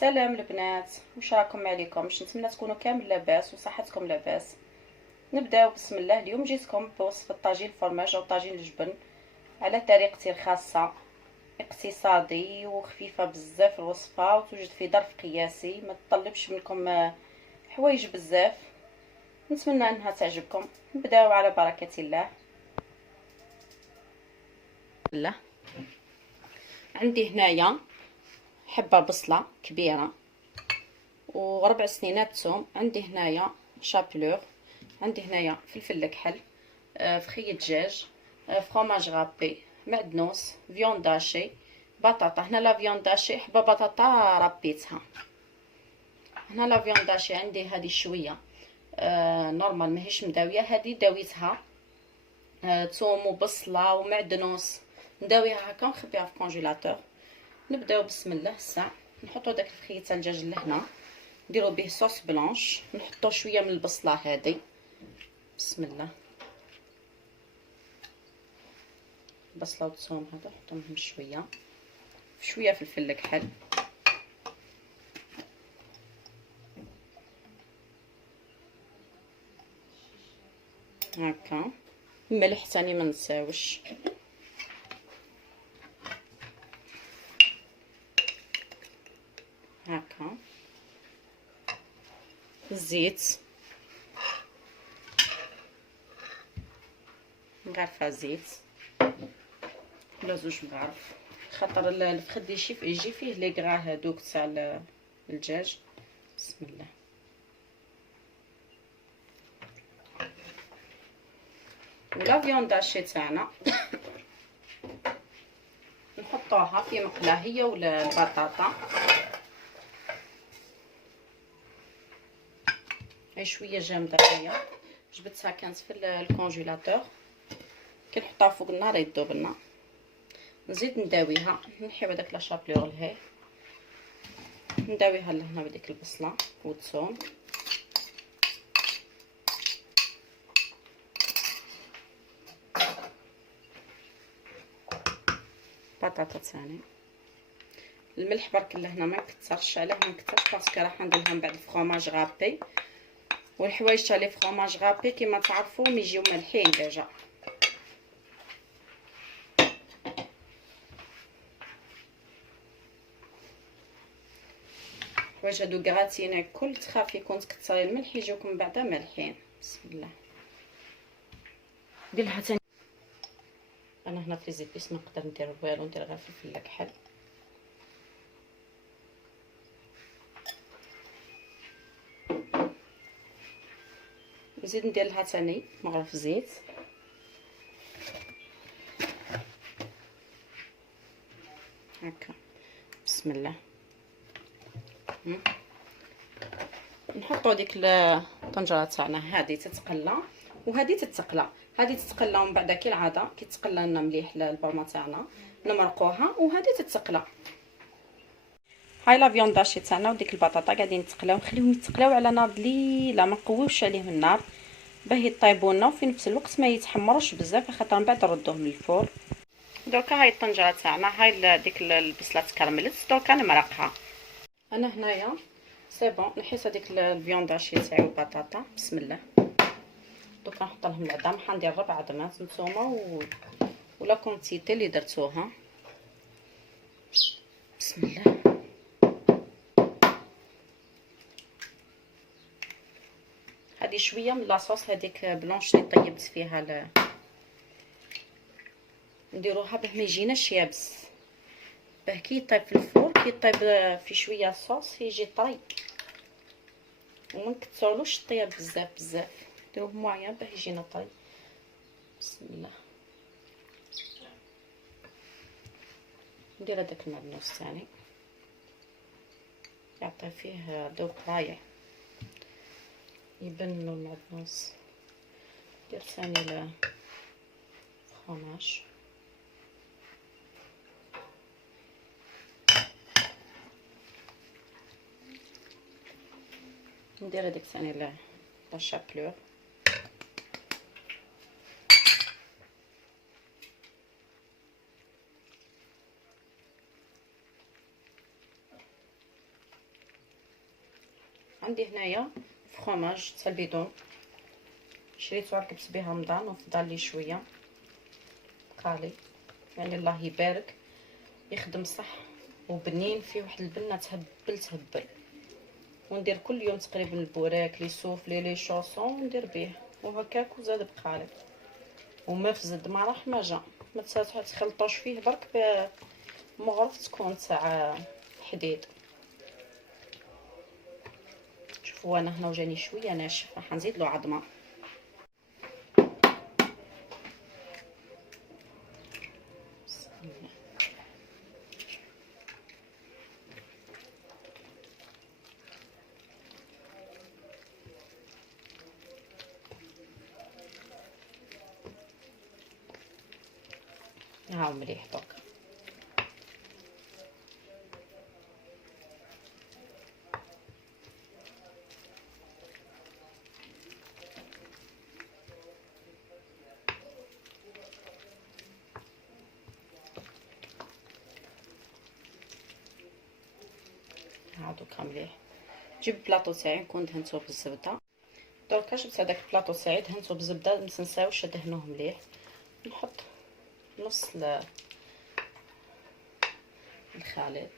سلام البنات، واش راكم عليكم؟ باش نتمنى تكونوا كامل لاباس وصحتكم لاباس. نبداو بسم الله. اليوم جيتكم بوصفه طاجين الفرماج او طاجين الجبن على طريقتي الخاصه، اقتصادي وخفيفه بزاف الوصفه، وتوجد في ظرف قياسي، ما تطلبش منكم حوايج بزاف. نتمنى انها تعجبكم. نبداو على بركه الله. لا، عندي هنايا حبه بصله كبيره وربع سنينات ثوم، عندي هنايا شابلور، عندي هنايا فلفل الكحل، فخي دجاج، فروماج غابي، معدنوس، فيون داشي، بطاطا. هنا لا فيون داشي حبه بطاطا ربيتها. هنا لا فيون داشي عندي هذه شويه نورمال ماهيش مداويه، هذه داويتها ثوم وبصله ومعدنوس، نداويها هكا ونخبيها في الكونجيلاتور. نبداو بسم الله. هسه نحطو داك الفخي تاع الدجاج لهنا، نديرو به صوص بلانش، نحطو شويه من البصله هذه. بسم الله. البصله والثوم هذا نحطهم شويه، شويه فلفل الكحل، هكا ملح ثاني ما نساوش، هكا الزيت، مغرفه زيت ولا 2 مغارف، خاطر الفخد يجي فيه لي غرا هذوك تاع الدجاج. بسم الله. ولا فيون داشي تاعنا نحطوها في مقله هي ولا البطاطا، هي شويه جامده هي، جبتها كانت في الكونجيلاتور، كي نحطها فوق النار يذوب لنا. نزيد نداويها، نحيو هذاك لا شابلور لهي، نداويها لهنا بديك البصله والثوم، بطاطا ثاني. الملح برك لهنا ما نكثرش، علاه ما نكثرش باسكو راح ندير من بعد الفرomاج غابي، والحوايج تاع لي فرomاج غابي كيما تعرفوا يجيو مالحين ديجا. الحوايج هادو كغاتينا كل تخافي يكون تكثري الملح يجيوكم بعدا مالحين. بسم الله. ندير لها ثاني. انا هنا في زيت ما نقدر ندير والو، ندير غير فلفل الكحل. نزيد ندير لها ثاني مغرف زيت، هكا. بسم الله. نحطو ديك الطنجره تاعنا هذه تتقلى وهذه تتقلى، هذه تتقلى ومن بعد كي العاده كي تقلى لنا مليح البرمه تاعنا نمرقوها، وهذه تتقلى. هاي لا فيون داشي تاعنا وديك البطاطا قاعدين يتقلاو، نخليهم يتقلاو على نار ضليله، ما نقويوش عليهم النار باه يطيبوا لنا، وفي نفس الوقت ما يتحمروش بزاف خاطر من بعد نردوهم للفور. دوكا هاي الطنجره تاعنا، هاي ديك البصله تكرملت، دوكا نمرقها. انا هنايا سي بون نحيت هذيك الفيون داشي تاعي والبطاطا. بسم الله. دوكا نحط لهم العظام، حندير 4 عظمات نتوما ولا كونتيتي اللي درتوها. بسم الله. هذه شويه من لاصوص هذيك بلونش اللي طيبت فيها نديروها باه ما يجيناش يابس، باه كي يطيب في الفور كي يطيب في شويه صوص يجي طري، وما نكثرولوش الطياب بزاف بزاف، نديروه موعيه باه يجينا طري. بسم الله. ندير هذاك المعدنوس تاعي يعطي فيه ذوق رايع، يبنوا المعدنوس. ندير ثاني الفرماج، ندير هذيك ثاني لا شابلور، عندي هنايا فخوماج تاع البيضون، شريته ركبت به رمضان وفضل لي شويه بقالي، يعني الله يبارك، يخدم صح وبنين، فيه واحد البنه تهبل. وندير كل يوم تقريبا البوراك لي سوفلي لي شوسون ندير به، وهكاك وزاد بقالي وما فزد ما راح ما جا، ما تخلطوش فيه برك بمغرف تكون تاع حديد. شوفوا انا هنا وجاني شويه ناشف، راح نزيد له عظمه. هاو مليح دوك. هاو دوكا مليح. جيب بلاطو تاعي نكون دهنتو بالزبده. دركا جبت هداك البلاطو تاعي دهنتو بالزبده، متنساوش دهنوه مليح. نحط نص الخليط،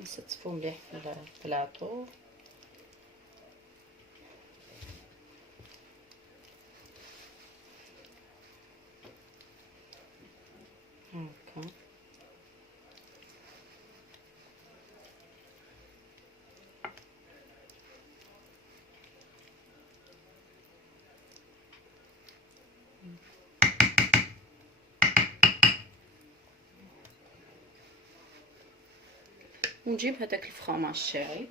نستفو مليح في البلاطو. هكا ونجيب هداك الفرomاج تاعي،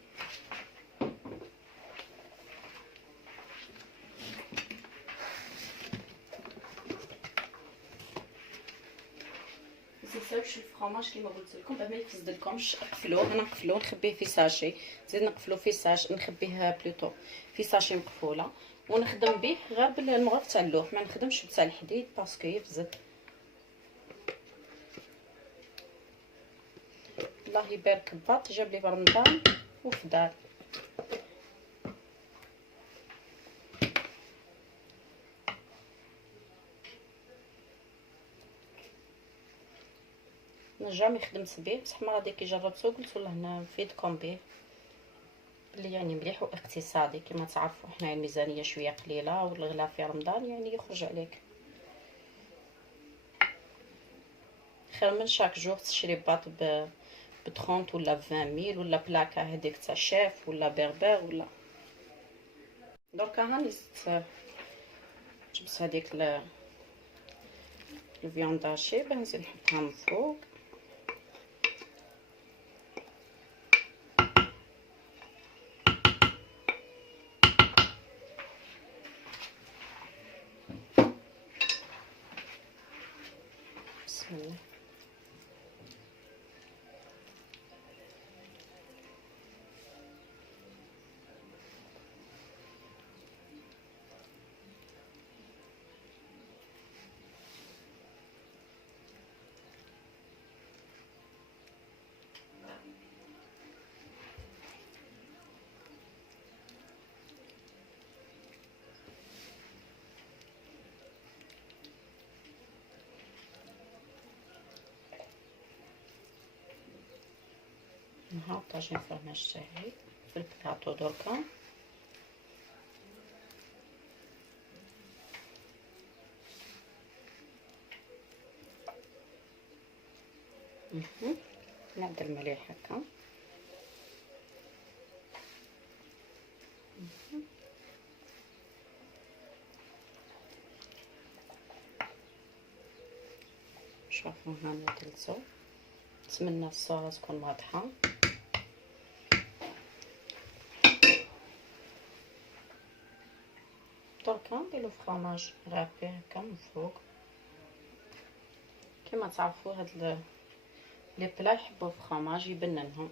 متنساوش الفرomاج كيما قلت لكم باه ما يفسدلكمش. اقفلوه، انا نقفلوه نخبيه في ساشي، زيد نقفلو في ساش نخبيه بلوتو في ساشي مقفوله، ونخدم به غير بالمغرف تاع اللوح، ما نخدمش بتاع الحديد باسكو يفسد. الله يبارك الباط جاب لي برمضان وفدار. انا جامي خدمت به، بصح المره دي كي جربته قلت والله نفيدكم به بلي يعني مليح واقتصادي. كما تعرفوا حنا الميزانيه شويه قليله والغلا في رمضان يعني يخرج عليك خير من شاك جور تشري باط ب 30 ولا 20 ميل، ولا بلاكه هذيك تاع شيف ولا بربر ولا. دركا هاني جبت هذيك الفيانداشي باه نزيد نحطها من فوق. بسم الله. نحط طاجين فرماج تاعي في البلاطو دركا. نعدل مليح هكا. شوفوا هنا درتو، نتمنى الصورة تكون واضحة. دركا نديرو فرماج غافي هكا من فوق. كما تعرفوا هاد لي بلا يحبوا الفرماج يبننهم.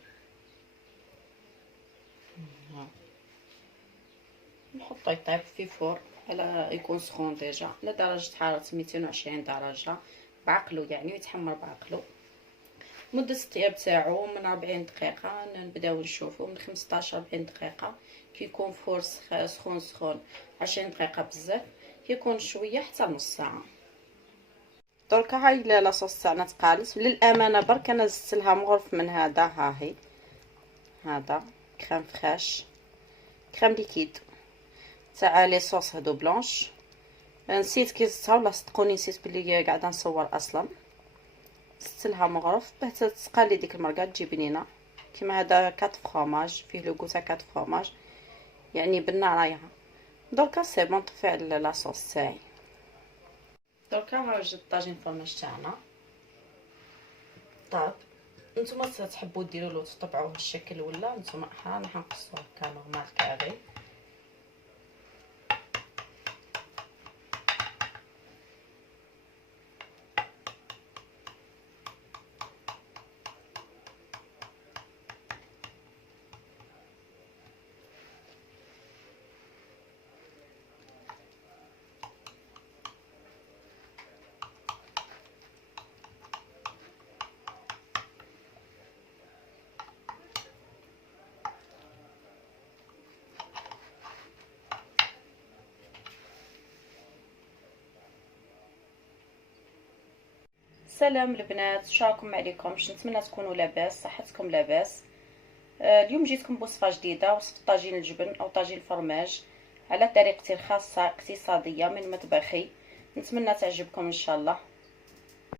نحطو يطيب في فور على يكون سخون ديجا على درجة حرارة 220 درجة بعقلو، يعني يتحمر بعقلو. مدة الطياب تاعو من 40 دقيقة، نبداو نشوفو من 15 40 دقيقة. كيكون فور سخون سخون 20 دقيقة بزاف، كيكون شوية حتى نص ساعة. دركا هاي لاصوص تاعنا تقالت. للامانه برك انا زدت لها مغرف من هذا، ها هي هذا كريم فريش، كريم ليكيد تاع لي صوص هادو بلونش. نسيت كي زدتها ولا صدقوني نسيت بلي قاعده نصور اصلا. زدت لها مغرف باه تقالي ديك المرقه تجي بنينه. كيما هذا كات فروماج، فيه لوغو تاع كات فروماج، يعني بنه رايحه. دركا سي بون نطفي على لاصوص تاعي. دركا ها وجدت طاجين فرماج تاعنا طاب. نتوما تحبوا ديروا له تطبعوه الشكل ولا نتوما انا حنقصو هكا نورمال كاري. سلام البنات، شراكم عليكم؟ نتمنى تكونوا لاباس، صحتكم لاباس. اليوم جيتكم بوصفه جديده، وصفه طاجين الجبن او طاجين الفرماج على طريقتي الخاصه اقتصاديه من مطبخي. نتمنى تعجبكم ان شاء الله.